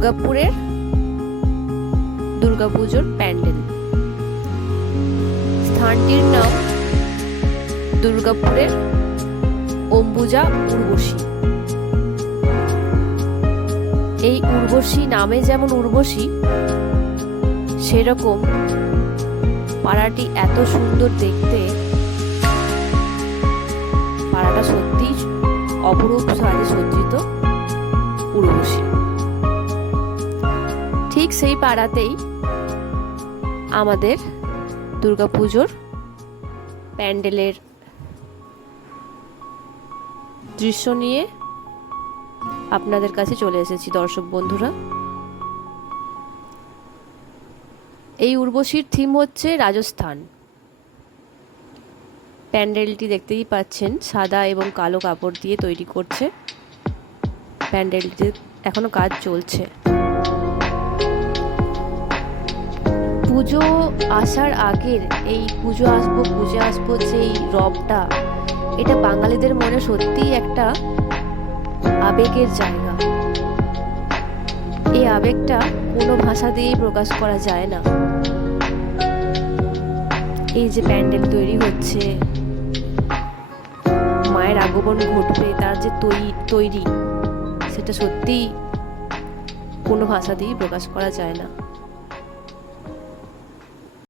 দুর্গাপুরের দুর্গাপুজোর প্যান্ডেল। স্থানটির নাম দুর্গাপুরের অম্বুজা উর্বশী। এই উর্বশী নামে যেমন উর্বশী, সেরকম পাড়াটি এত সুন্দর দেখতে। পাড়াটা সত্যি অপরূপ সাজে সজ্জিত উর্বশী। ঠিক সেই পাড়াতেই আমাদের দুর্গাপুজোর প্যান্ডেলের দৃশ্য নিয়ে আপনাদের কাছে চলে এসেছি দর্শক বন্ধুরা। এই উর্বশীর থিম হচ্ছে রাজস্থান। প্যান্ডেলটি দেখতেই পাচ্ছেন, সাদা এবং কালো কাপড় দিয়ে তৈরি করছে। প্যান্ডেলটি এখনো কাজ চলছে। পুজো আসার আগের এই পুজো আসবো যে এই রবটা, এটা বাঙালিদের মনে সত্যিই একটা আবেগের জায়গা। এই আবেগটা কোনো ভাষা দিয়েই প্রকাশ করা যায় না। এই যে প্যান্ডেল তৈরি হচ্ছে, মায়ের আগমন ঘটবে, তার যে তৈরি, সেটা সত্যিই কোনো ভাষা দিয়েই প্রকাশ করা যায় না।